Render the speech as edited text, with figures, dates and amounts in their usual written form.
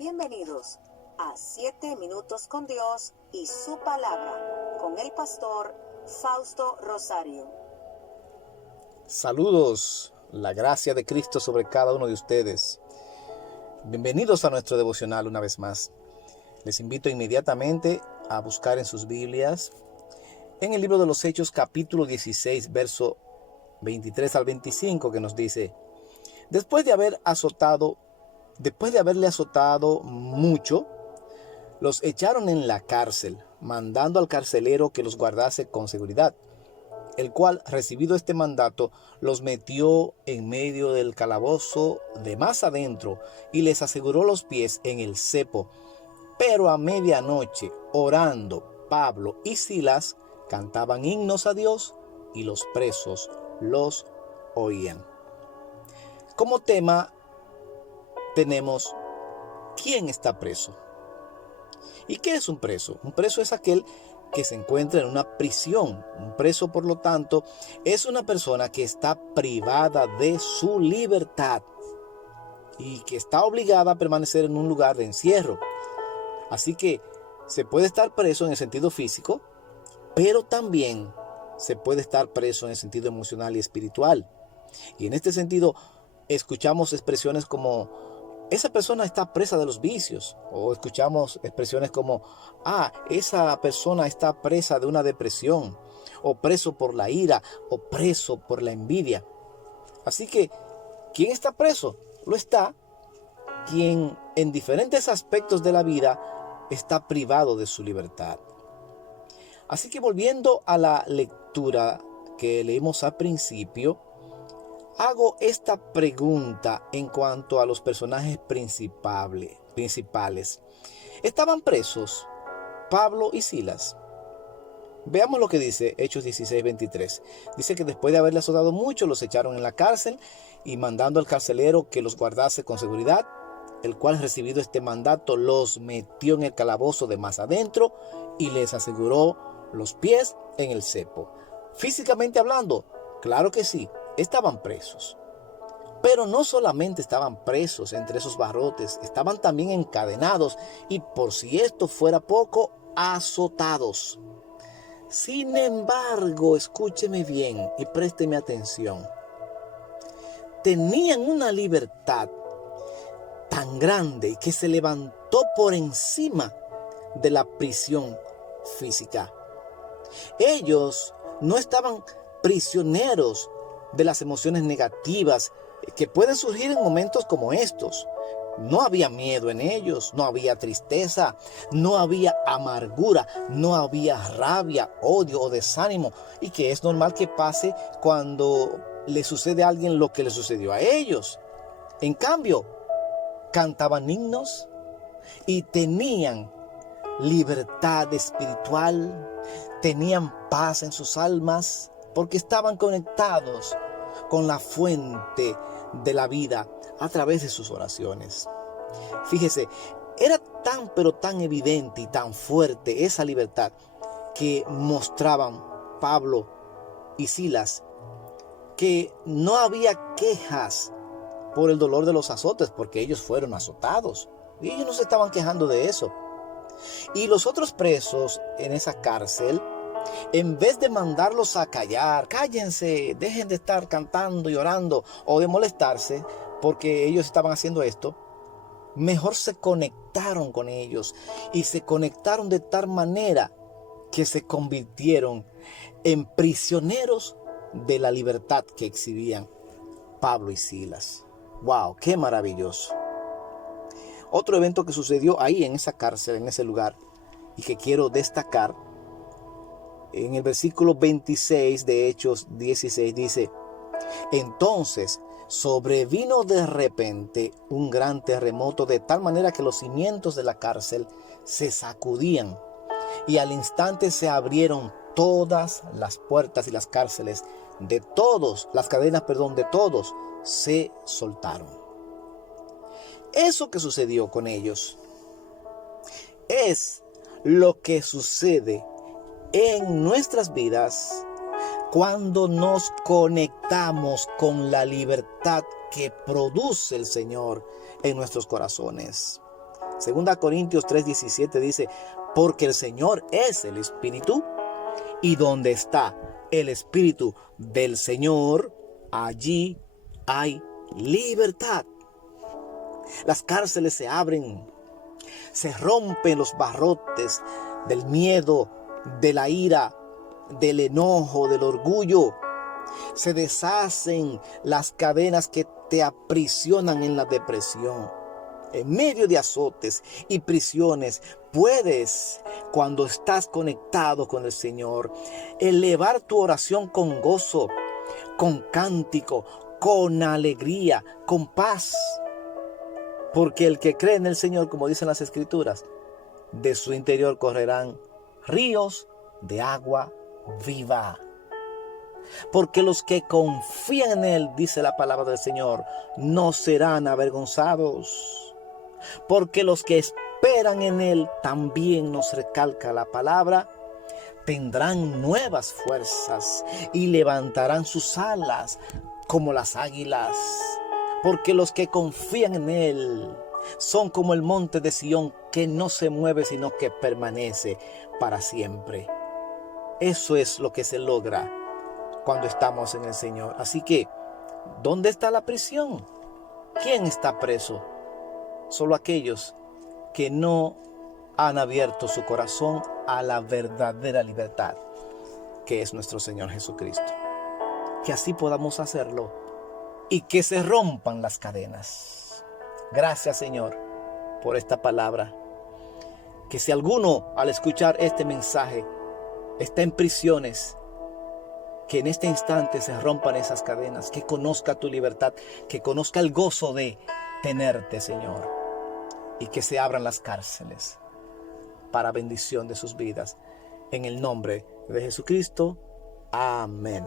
Bienvenidos a 7 minutos con Dios y su palabra con el pastor Fausto Rosario. Saludos, la gracia de Cristo sobre cada uno de ustedes. Bienvenidos a nuestro devocional una vez más. Les invito inmediatamente a buscar en sus Biblias, en el libro de los Hechos, capítulo 16, verso 23 al 25, que nos dice: Después de haberle azotado mucho, los echaron en la cárcel, mandando al carcelero que los guardase con seguridad, el cual, recibido este mandato, los metió en medio del calabozo de más adentro y les aseguró los pies en el cepo. Pero a medianoche, orando, Pablo y Silas cantaban himnos a Dios y los presos los oían. Como tema tenemos: ¿quién está preso? ¿Y qué es un preso? Un preso es aquel que se encuentra en una prisión. Un preso, por lo tanto, es una persona que está privada de su libertad y que está obligada a permanecer en un lugar de encierro. Así que se puede estar preso en el sentido físico, pero también se puede estar preso en el sentido emocional y espiritual. Y en este sentido, escuchamos expresiones como: esa persona está presa de los vicios, o escuchamos expresiones como: esa persona está presa de una depresión, o preso por la ira, o preso por la envidia. Así que, ¿quién está preso? Lo está quien en diferentes aspectos de la vida está privado de su libertad. Así que, volviendo a la lectura que leímos al principio, hago esta pregunta en cuanto a los personajes principales. ¿Estaban presos Pablo y Silas? Veamos lo que dice Hechos 16:23. Dice que después de haberle azotado mucho, los echaron en la cárcel y mandando al carcelero que los guardase con seguridad, el cual, recibido este mandato, los metió en el calabozo de más adentro y les aseguró los pies en el cepo. Físicamente hablando, claro que sí, estaban presos. Pero no solamente estaban presos entre esos barrotes, estaban también encadenados y, por si esto fuera poco, azotados. Sin embargo, escúcheme bien y présteme atención. Tenían una libertad tan grande que se levantó por encima de la prisión física. Ellos no estaban prisioneros de las emociones negativas que pueden surgir en momentos como estos. No había miedo en ellos, no había tristeza, no había amargura, no había rabia, odio o desánimo, y que es normal que pase cuando le sucede a alguien lo que le sucedió a ellos. En cambio, cantaban himnos y tenían libertad espiritual, tenían paz en sus almas, porque estaban conectados con la fuente de la vida a través de sus oraciones. Fíjese, era tan pero tan evidente y tan fuerte esa libertad que mostraban Pablo y Silas, que no había quejas por el dolor de los azotes, porque ellos fueron azotados y ellos no se estaban quejando de eso. Y los otros presos en esa cárcel, en vez de mandarlos a callar, cállense, dejen de estar cantando y orando, o de molestarse porque ellos estaban haciendo esto, mejor se conectaron con ellos y se conectaron de tal manera que se convirtieron en prisioneros de la libertad que exhibían Pablo y Silas. ¡Wow! ¡Qué maravilloso! Otro evento que sucedió ahí en esa cárcel, en ese lugar, y que quiero destacar, en el versículo 26 de Hechos 16 dice: Entonces sobrevino de repente un gran terremoto, de tal manera que los cimientos de la cárcel se sacudían, y al instante se abrieron todas las puertas y las cárceles de todos, las cadenas, de todos, se soltaron. Eso que sucedió con ellos es lo que sucede en nuestras vidas cuando nos conectamos con la libertad que produce el Señor en nuestros corazones. 2 Corintios 3:17 dice, porque el Señor es el Espíritu, y donde está el Espíritu del Señor, allí hay libertad. Las cárceles se abren, se rompen los barrotes del miedo, de la ira, del enojo, del orgullo. Se deshacen las cadenas que te aprisionan en la depresión. En medio de azotes y prisiones, puedes, cuando estás conectado con el Señor, elevar tu oración con gozo, con cántico, con alegría, con paz. Porque el que cree en el Señor, como dicen las Escrituras, de su interior correrán ríos de agua viva. Porque los que confían en Él, dice la palabra del Señor, no serán avergonzados. Porque los que esperan en Él, también nos recalca la palabra, tendrán nuevas fuerzas y levantarán sus alas como las águilas. Porque los que confían en Él son como el monte de Sión, que no se mueve sino que permanece para siempre. Eso es lo que se logra cuando estamos en el Señor. Así que, ¿dónde está la prisión? ¿Quién está preso? Solo aquellos que no han abierto su corazón a la verdadera libertad, que es nuestro Señor Jesucristo. Que así podamos hacerlo y que se rompan las cadenas. Gracias, Señor, por esta palabra. Que si alguno al escuchar este mensaje está en prisiones, que en este instante se rompan esas cadenas, que conozca tu libertad, que conozca el gozo de tenerte, Señor, y que se abran las cárceles para bendición de sus vidas. En el nombre de Jesucristo. Amén.